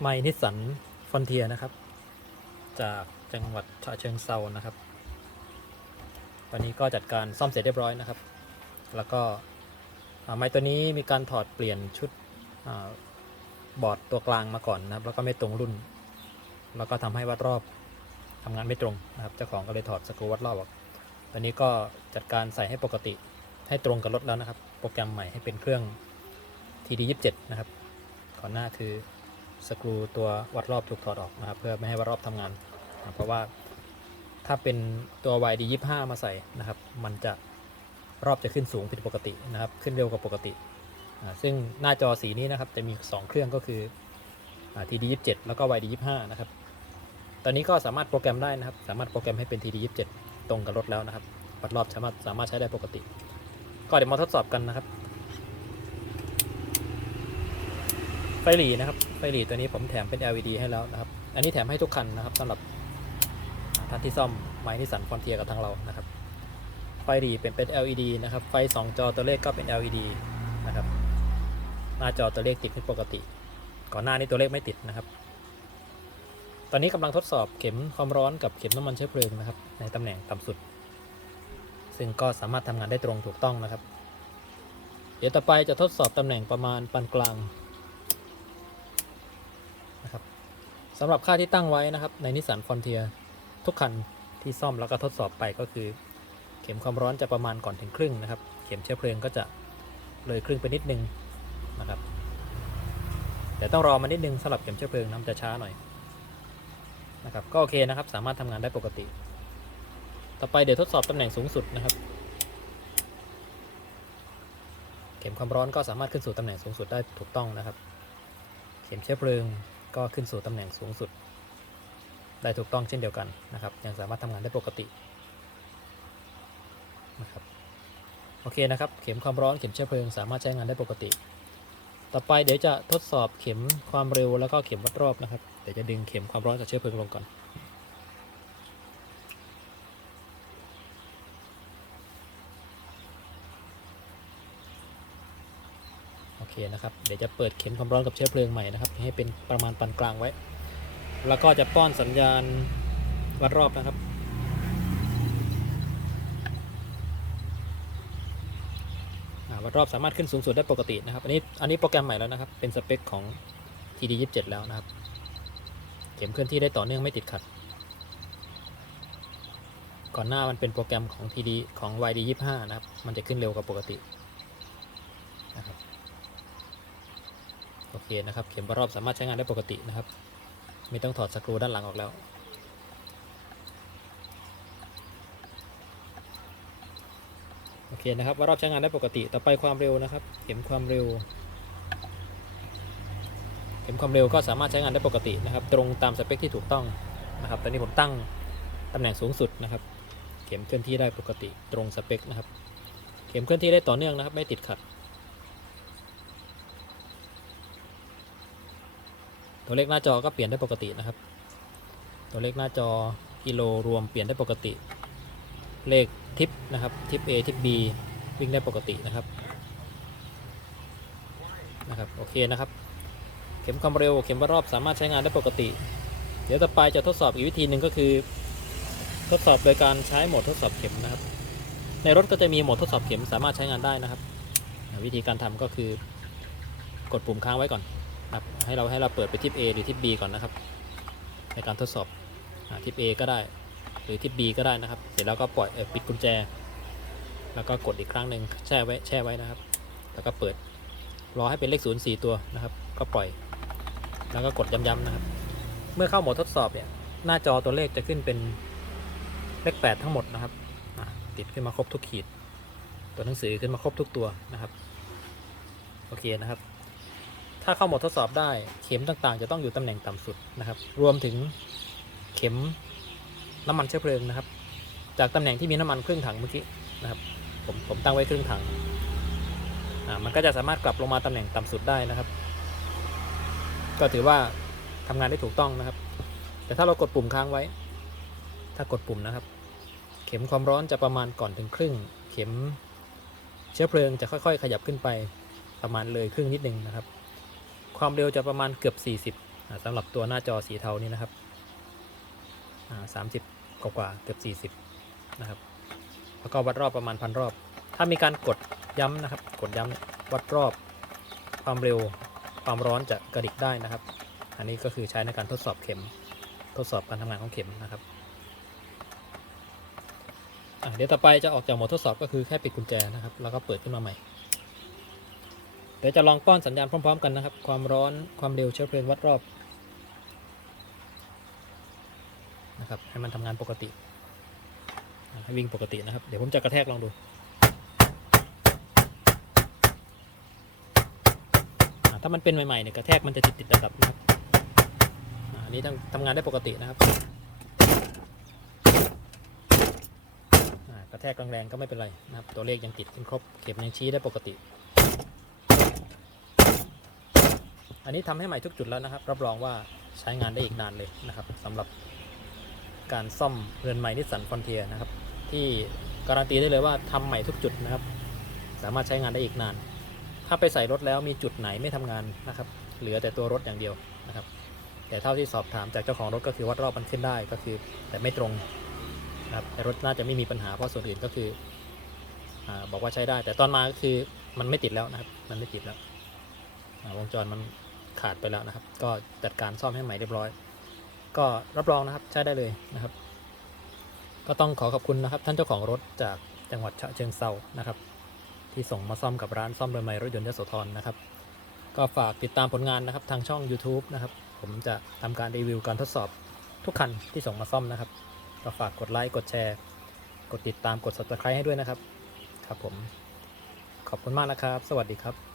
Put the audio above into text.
ไมนิสสันฟอนเทียนะครับ จากจังหวัดฉะเชิงเซานะครับ วันนี้ก็จัดการซ่อมเสร็จเรียบร้อยนะครับ แล้วก็ไม้ตัวนี้มีการถอดเปลี่ยนชุดอบอร์ดตัวกลางมาก่อนนะครับ แล้วก็ไม่ตรงรุ่น แล้วก็ทำให้วัดรอบทำงานไม่ตรงนะครับ เจ้าของก็เลยถอดสกรูวัดรอบออกตอนนี้ก็จัดการใส่ให้ปกติให้ตรงกับรถแล้วนะครับ โปรแกรมใหม่ให้เป็นเครื่อง TD27 นะครับ ก่อนหน้าคือ สกรูตัววัดรอบถูกถอดออกนะครับเพื่อไม่ให้วัดรอบทำงานนะเพราะว่าถ้าเป็นตัว YD25 มาใส่นะครับ มันจะรอบจะขึ้นสูงผิดปกตินะครับ ขึ้นเร็วกว่าปกติ ซึ่งหน้าจอสีนี้นะครับจะมี 2 เครื่องก็คืออ่า TD27 แล้วก็ YD25 นะครับ ตอนนี้ก็สามารถโปรแกรมได้นะครับ สามารถโปรแกรมให้เป็น TD27 ตรงกับรถแล้วนะครับวัดรอบสามารถสามารถใช้ได้ปกติ ก็เดี๋ยวมาทดสอบกันนะครับ ไฟหลีนะครับ ฟหลีตัวนี้ผมแถมเป็น LED ให้แล้วนะครับ อันนี้แถมให้ทุกคันนะครับสำหรับท่านที่ซ่อมไม้ที่สันฟอนเทียกับทางเรานะครับ ไฟหลีเป็นเป็น LED นะครับ ไฟ 2 จอตัวเลขก็เป็น LED นะครับหน้าจอตัวเลขติดเป็นปกติ ก่อนหน้านี้ตัวเลขไม่ติดนะครับ ตอนนี้กำลังทดสอบเข็มความร้อนกับเข็มน้ำมันเชื้อเพลิงนะครับ ในตำแหน่งต่ำสุด ซึ่งก็สามารถทำงานได้ตรงถูกต้องนะครับ เดี๋ยวต่อไปจะทดสอบตำแหน่งประมาณปานกลาง นะครับสำหรับค่าที่ตั้งไว้นะครับ ในนิสสันฟอนเทียทุกคันที่ซ่อมแล้วก็ทดสอบไปก็คือ เข็มความร้อนจะประมาณก่อนถึงครึ่งนะครับ เข็มเชื้อเพลิงก็จะเลยครึ่งไปนิดนึงนะครับ แต่ต้องรอมานิดนึงสำหรับเข็มเชื้อเพลิงนะมันจะช้าหน่อยนะครับก็โอเคนะครับ สามารถทำงานได้ปกติ ต่อไปเดี๋ยวทดสอบตำแหน่งสูงสุดนะครับ เข็มความร้อนก็สามารถขึ้นสู่ตำแหน่งสูงสุดได้ถูกต้องนะครับ เข็มเชื้อเพลิง ก็ขึ้นสู่ตำแหน่งสูงสุด ได้ถูกต้องเช่นเดียวกันนะครับ ยังสามารถทำงานได้ปกตินะครับโอเคนะครับ เข็มความร้อนเข็มเชื้อเพลิงสามารถใช้งานได้ปกติ ต่อไปเดี๋ยวจะทดสอบเข็มความเร็วแล้วก็เข็มวัดรอบนะครับ เดี๋ยวจะดึงเข็มความร้อนจากเชื้อเพลิงลงก่อน อเคนะครับ เดี๋ยวจะเปิดเข็มความร้อนกับเชื้อเพลิงใหม่นะครับ ให้เป็นประมาณปานกลางไว้ แล้วก็จะป้อนสัญญาณวัดรอบนะครับ วัดรอบสามารถขึ้นสูงสุดได้ปกตินะครับ อันนี้อันนี้โปรแกรมใหม่แล้วนะครับ เป็นสเปคของ TD27 แล้วนะครับ เข็มเคลื่อนที่ได้ต่อเนื่องไม่ติดขัด ก่อนหน้ามันเป็นโปรแกรมของ TD ของ YD25 นะครับ มันจะขึ้นเร็วกว่าปกตินะครับ โอเคนะครับเข็มวัดรอบสามารถใช้งานได้ปกตินะครับ ไม่ต้องถอดสกรูด้านหลังออกแล้วโอเคนะครับวัดรอบใช้งานได้ปกติ ต่อไปความเร็วนะครับ เข็มความเร็ว เข็มความเร็วก็สามารถใช้งานได้ปกตินะครับ ตรงตามสเปคที่ถูกต้องนะครับตอนนี้ผมตั้งตำแหน่งสูงสุดนะครับ เข็มเคลื่อนที่ได้ปกติตรงสเปคนะครับ เข็มเคลื่อนที่ได้ต่อเนื่องนะครับ ไม่ติดขัด ตัวเลขหน้าจอก็เปลี่ยนได้ปกตินะครับ ตัวเลขหน้าจอกิโลรวมเปลี่ยนได้ปกติ เลขทิปนะครับทิป A ทิป B วิ่งได้ปกตินะครับนะครับโอเคนะครับ เข็มความเร็วเข็มวัดรอบสามารถใช้งานได้ปกติ เดี๋ยวต่อไปจะทดสอบอีกวิธีหนึ่งก็คือ ทดสอบโดยการใช้โหมดทดสอบเข็มนะครับ ในรถก็จะมีโหมดทดสอบเข็มสามารถใช้งานได้นะครับ วิธีการทำก็คือกดปุ่มค้างไว้ก่อน ครับให้เราให้เราเปิดไปทิป A หรือทิป B ก่อนนะครับ ในการทดสอบอทิป A ก็ได้หรือทิป B ก็ได้นะครับ เสร็จแล้วก็ปล่อยอปิดกุญแจ แล้วก็กดอีกครั้งหนึ่งแช่ไว้แช่ไว้นะครับ แล้วก็เปิดรอให้เป็นเลขศูนย์สี่ตัวนะครับ ก็ปล่อย แล้วก็กดย้ำๆนะครับ เมื่อเข้าโหมดทดสอบเนี่ยหน้าจอตัวเลขจะขึ้นเป็นเลขแปดทั้งหมดนะครับติดขึ้นมาครบทุกขีด ตัวหนังสือขึ้นมาครบทุกตัวนะครับโอเคนะครับ ถ้าเข้าหมดทดสอบได้เข็มต่างๆ จะต้องอยู่ตำแหน่งต่ำสุดนะครับ รวมถึงเข็มน้ำมันเชื้อเพลิงนะครับ จากตำแหน่งที่มีน้ำมันครึ่งถังเมื่อกี้นะครับ ผมผมตั้งไว้ครึ่งถังอ่ามันก็จะสามารถกลับลงมาตำแหน่งต่ำสุดได้นะครับ ก็ถือว่าทำงานได้ถูกต้องนะครับ แต่ถ้าเรากดปุ่มค้างไว้ ถ้ากดปุ่มนะครับ เข็มความร้อนจะประมาณก่อนถึงครึ่ง เข็มเชื้อเพลิงจะค่อย ๆ ขยับขึ้นไปประมาณเลยครึ่งนิดนึงนะครับ ความเร็วจะประมาณเกือบ 40อ่าสำหรับตัวหน้าจอสีเทานี่นะครับสามสิบกว่าเกือบสี่สิบนะครับแล้วก็วัดรอบประมาณพันรอบ ถ้ามีการกดย้ำนะครับ กดย้ำเนี่ยวัดรอบความเร็วความร้อนจะกระดิกได้นะครับ อันนี้ก็คือใช้ในการทดสอบเข็ม ทดสอบการทำงานของเข็มนะครับเดี๋ยวต่อไปจะออกจากโหมดทดสอบก็คือแค่ปิดกุญแจนะครับ แล้วก็เปิดขึ้นมาใหม่ ดี๋ยวจะลองป้อนสัญญาณพร้อม ๆ กันนะครับ ความร้อนความเร็วเชื้อเพลิงวัดรอบนะครับให้มันทำงานปกติ ให้วิ่งปกตินะครับ เดี๋ยวผมจะกระแทกลองดูถ้ามันเป็นใหม่ๆเนี่ยกระแทกมันจะติดๆดับๆนะครับอันนี้ทำทำงานได้ปกตินะครับกระแทกแรงๆก็ไม่เป็นไรนะครับ ตัวเลขยังติดขึ้นครบ เข็มยังชี้ได้ปกติ อันนี้ทำให้ใหม่ทุกจุดแล้วนะครับ รับรองว่าใช้งานได้อีกนานเลยนะครับสำหรับการซ่อมเรือนใหม่นิสสันฟอนเทียนะครับ ที่การันตีได้เลยว่าทำใหม่ทุกจุดนะครับ สามารถใช้งานได้อีกนาน ถ้าไปใส่รถแล้วมีจุดไหนไม่ทำงานนะครับ เหลือแต่ตัวรถอย่างเดียวนะครับ แต่เท่าที่สอบถามจากเจ้าของรถก็คือวัดรอบมันขึ้นได้ก็คือ แต่ไม่ตรงนะครับแต่รถน่าจะไม่มีปัญหาเพราะส่วนอื่นก็คืออบอกว่าใช้ได้ แต่ตอนมาก็คือมันไม่ติดแล้วนะครับ มันไม่ติดแล้ววงจรมัน ขาดไปแล้วนะครับ ก็จัดการซ่อมให้ใหม่เรียบร้อย ก็รับรองนะครับใช้ได้เลยนะครับ ก็ต้องขอขอบคุณนะครับ ท่านเจ้าของรถจากจังหวัดฉะเชิงเซานะครับ ที่ส่งมาซ่อมกับร้านซ่อมเรือใหม่รถยนต์ยโสธรนะครับ ก็ฝากติดตามผลงานนะครับทางช่อง YouTube นะครับ ผมจะทำการรีวิวการทดสอบทุกคันที่ส่งมาซ่อมนะครับ ก็ฝากกดไลค์กดแชร์ กดติดตามกด subscribe ให้ด้วยนะครับ ครับผม ขอบคุณมากนะครับ สวัสดีครับ